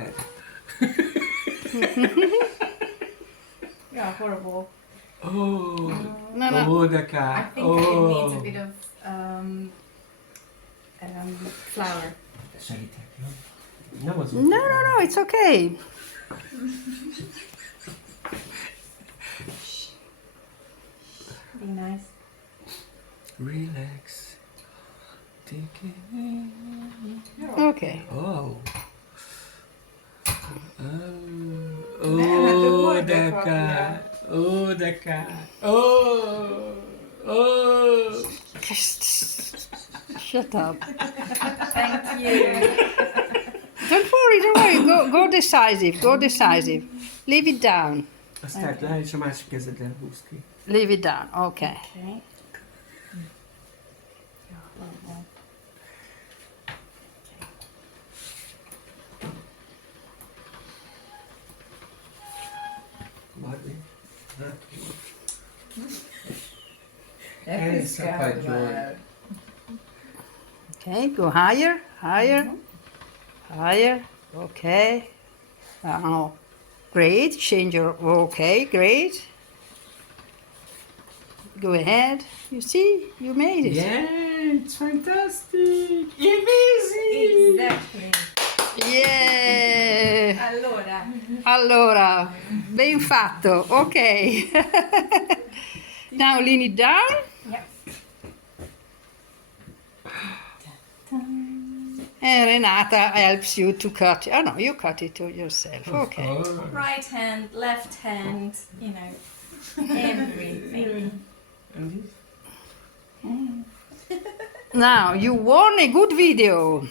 head. Yeah, horrible. Oh, No, no. oh, the I cat. think it needs a Oh. bit of flour. Shall I take you? No, it's No, no, no, it's okay. Be nice. Relax. Take it in. Okay. Oh. Bene, Oh, vuoi the proprio? cat. Oh, the cat. Oh. Oh. Shut up. Thank you. Don't worry. Go decisive, go decisive. Leave it down. Aspetta, dai, c'è másik kezedlen húz ki. Leave it down, okay. Okay. Yeah, horrible. Guardi. È Sappaggio. Okay, go higher, higher, higher. Okay. Now, great. Change your. Okay, great. Go ahead. You see, you made it. Yeah, it's fantastic. Amazing. Exactly. Yeah. Allora, Allora, ben fatto. Okay. Now lean it down. yeah. And Renata helps you to cut. Oh no, you cut it yourself. Okay. Oh. Right hand, left hand, you know, everything. And this? Now you won a good video.